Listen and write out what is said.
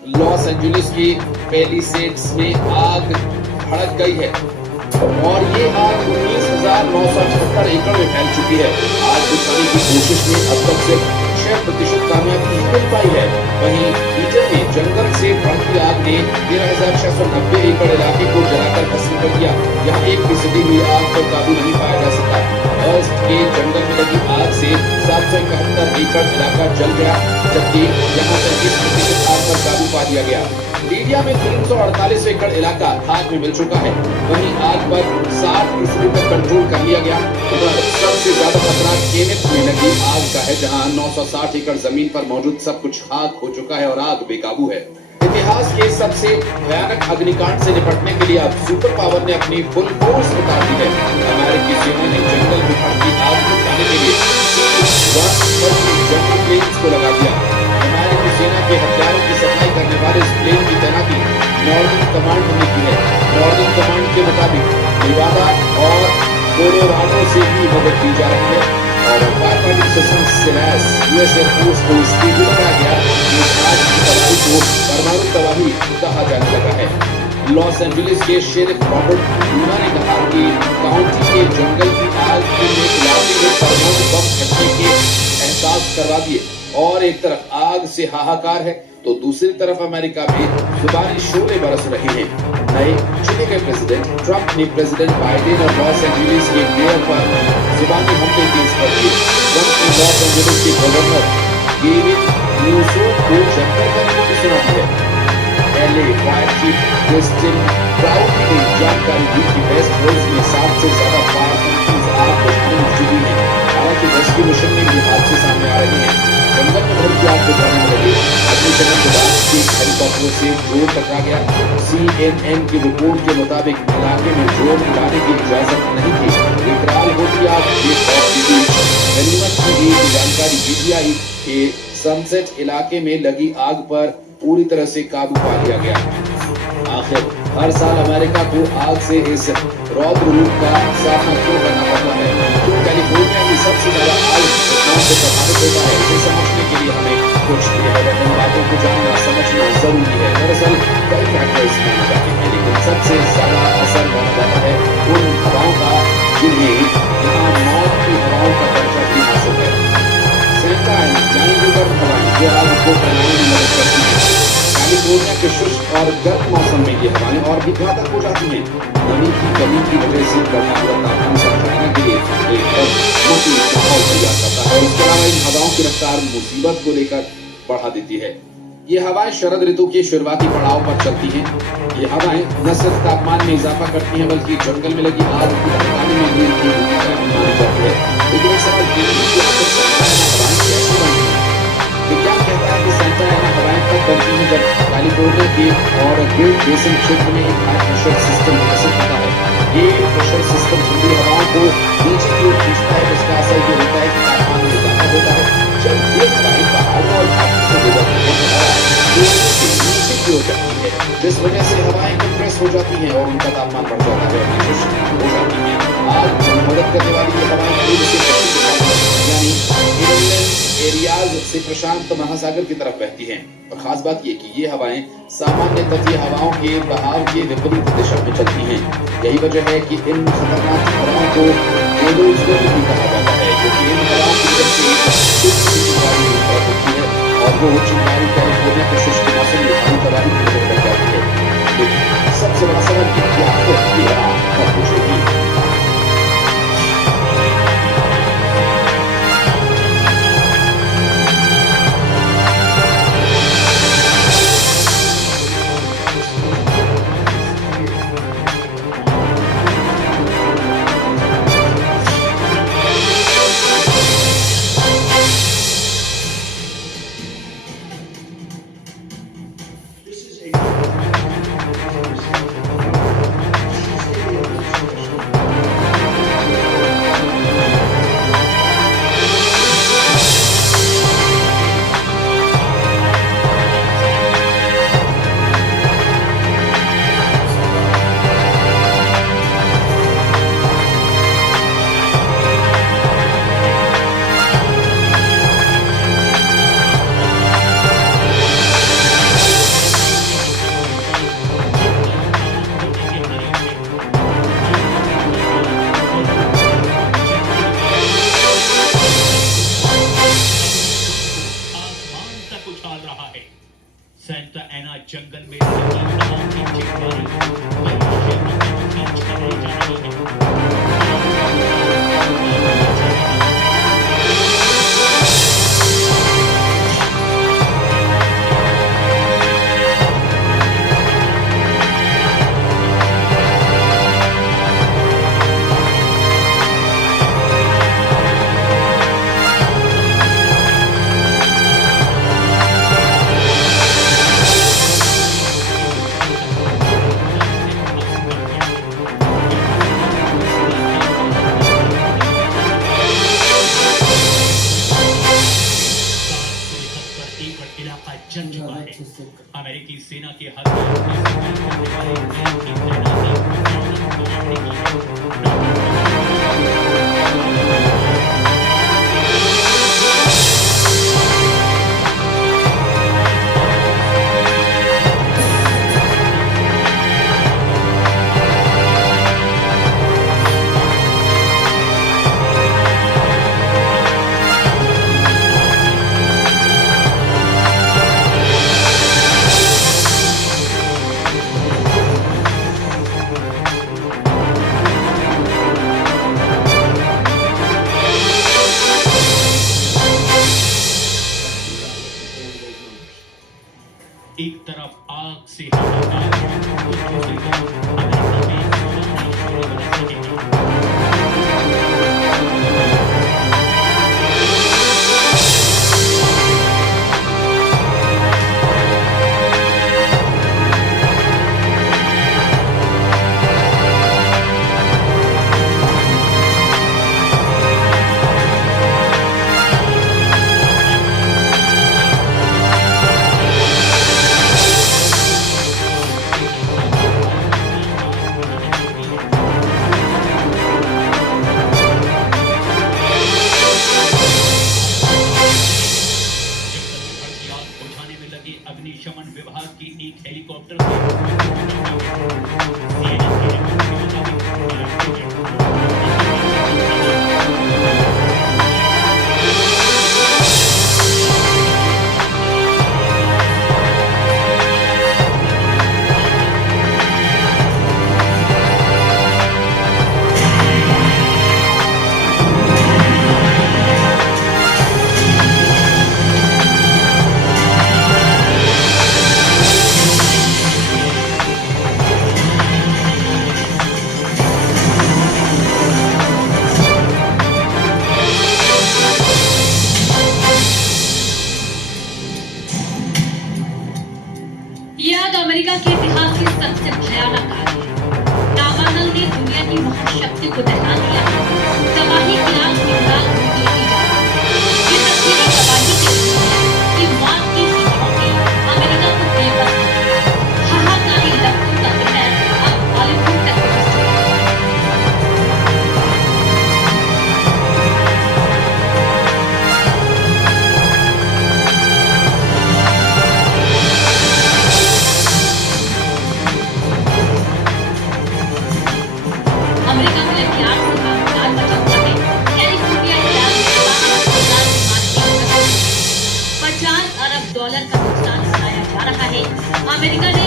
Los Angeles की Palisades में आग भड़क गई है और ये आग 19,978 एकड़ में फैल चुकी है। आग बुझाने की कोशिश में अब तक सिर्फ 6% कामयाबी मिल पाई है। वहीं ईटन में जंगल से भड़की आग ने 13,690 एकड़ इलाके को जलाकर भस्म कर दिया। यहाँ 1% हुई आग पर काबू नहीं पाया जा सका। हर्स्ट के जंगल में लगी आग से 771 एकड़ इलाका जल गया, जबकि यहाँ 33% आग पर काबू पा लिया गया। लीडिया में 348 एकड़ इलाका आग में मिल चुका है। वहीं आग पर 60% तक कंट्रोल कर लिया गया। उधर सबसे ज्यादा खतरा केनेथ में लगी आग का है, जहां 960 एकड़ जमीन पर मौजूद सब कुछ खाक हो चुका है और आग बेकाबू है। इतिहास के सबसे भयानक अग्निकांड से निपटने के लिए अब सुपर पावर ने अपनी फुल फोर्स उतार दी है। अमेरिकी सेना ने जंगल में भड़की आग बुझाने के लिए जंगल प्लेन्स को लगा दिया। अमेरिकी सेना के हथियारों की सप्लाई करने वाले इस प्लेन की तैनाती नॉर्दर्न कमांड ने की है। नॉर्दर्न कमांड के मुताबिक निवादा और कोलोराडो से भी मदद दी जा रही है और firefighting system Silas US air force को इसके लिए लगाया गया कि आज की तबाही को परमाणु तबाही कहा जाने लगा है। लॉस एंजलिस के शेरिफ रॉबर्ट लूना ने कहा कि काउंटी के जंगल की आग के इलाके में परमाणु बम फटने के एहसास करवा दिए और एक तरफ आग से हाहाकार है तो दूसरी तरफ अमेरिका में जुबानी शोले बरस रहे हैं। नए चुने गए प्रेसिडेंट ट्रंप ने प्रेसिडेंट बाइडेन और लॉस एंजलिस के मेयर पर जुबानी हमले केस कर दिए। ट्रंप ने लॉस एंजलिस के गवर्नर गेविन न्यूसोम को जंतर पर नोटिस सुना दी है। LA fire chief Kristin Brown ने जानकारी दी कि वेस्ट हिल्स में 7 से ज्यादा फायर कंपनीज आग बुझाने में जुटी हैं। हालांकि रेस्क्यू मिशन में भी हादसे सामने आ रहे हैं। जंगल में भड़की आग बुझाने में लगे अग्निशमन विभाग के हेलीकॉप्टरों से ड्रोन टकरा गया। CNN की रिपोर्ट के मुताबिक इलाके में ड्रोन उड़ाने की इजाजत नहीं थी। विकराल होती आग गनीमत की एक जानकारी PTI के सनसेट इलाके में लगी आग पर पूरी तरह से काबू पा लिया गया। आखिर हर साल अमेरिका को आग से इस रौद्र रूप का सामना क्यों करना पड़ता है? क्यों कैलिफोर्निया में सबसे ज्यादा आग घटनाओं से प्रभावित होता है? इसे समझने के लिए हमें कुछ इन बातों को जानना समझना जरूरी है। दरअसल कई फैक्टर्स माने जाते हैं, लेकिन सबसे ज्यादा असर माना जाता है उन हवाओं का जिन्हें यहाँ मौत की हवाओं का दर्जा भी हासिल है। सेंटा यानी हवाएं जो आग को फैलाने में मदद करती है। कैलिफोर्निया के शुष्क और गर्म मौसम में ये हवाएं और भी घातक हो जाती हैं। नमी की कमी की वजह से बढ़ा हुआ तापमान समझाने के लिए एक माहौल तैयार करता है। इसके अलावा इन हवाओं की रफ्तार मुसीबत को लेकर बढ़ा देती है। ये हवाएं शरद ऋतु के शुरुआती पड़ाव पर चलती हैं। ये हवाएं न सिर्फ तापमान में इजाफा करती हैं बल्कि जंगल में लगी आग को भड़काने में भी उनकी भूमिका मानी जाती है। लेकिन एक सवाल ये है कि आखिर सेंटा हवाएं कैसे बनती हैं? विज्ञान कहता है कि सेंटा हवाएं तब बनती हैं जब कैलिफोर्निया के और ग्रेट बेसिन क्षेत्र में एक हाई प्रेशर सिस्टम विकसित होता है। ये प्रेशर सिस्टम ठंडी हवाओं को नीचे की ओर खींचता है, जिसका असर ये होता है कि तापमान में इजाफा होता है। जब ये हवाएं पहाड़ों और घाटी से गुजरती है नीचे की ओर जाती है, जिस वजह से हवाएं कंप्रेस हो जाती हैं और उनका तापमान बढ़ जाता है और शुष्क हो जाती है। आग में मदद करने वाली ये हवाएं पूर्व से पश्चिम यानी इनलैंड एरियाज से प्रशांत महासागर की तरफ बहती हैं। और खास बात ये कि ये हवाएं सामान्य तटीय हवाओं के बहाव के विपरीत दिशा में चलती हैं। यही वजह है कि इन खतरनाक हवाओं को टेलोस्टोम भी कहा जाता है, क्योंकि इन हवाओं की वजह से चिंगारी होती है और वो चिंगारी कैलिफोर्निया के शुष्क मौसम में भारी तबाही की वजह बन जाती है। लेकिन सबसे बड़ा सवाल ये कि आखिर ये आग कब बुझेगी? सेंटा एना जंगल में लगी आग की चिंगारी कई शहरों में खींच कर ले जा रही है। इलाका जल चुका है। अमेरिकी सेना के हथियारों की सफाई करने वाले प्लेन की तैनाती नॉर्दर्न कमांड एक तरफ आग से हाहाकार है तो दूसरी तरफ अमेरिका में कोरोना शुरू बरस रहे हैं। अग्निशमन विभाग की एक हेलीकॉप्टर अमेरिका के इतिहास की सबसे भयानक आग है। नावानल ने दुनिया की महाशक्ति को दहला दिया। तबाही की आग फिलहाल उनकी की जा रही है। ये तस्वीरें तबाही की रही है कि मौत की सिखौटी अमेरिका को बेबस कर दिया। हाहाकारी लपटों का कहर अब हॉलीवुड तक पहुंच चुका है। अमेरिका में लगी आग से हाहाकार मचा हुआ है। कैलिफोर्निया के आग में 12,000 इमारतें ध्वस्त। $50 अरब का नुकसान बताया जा रहा है। अमेरिका ने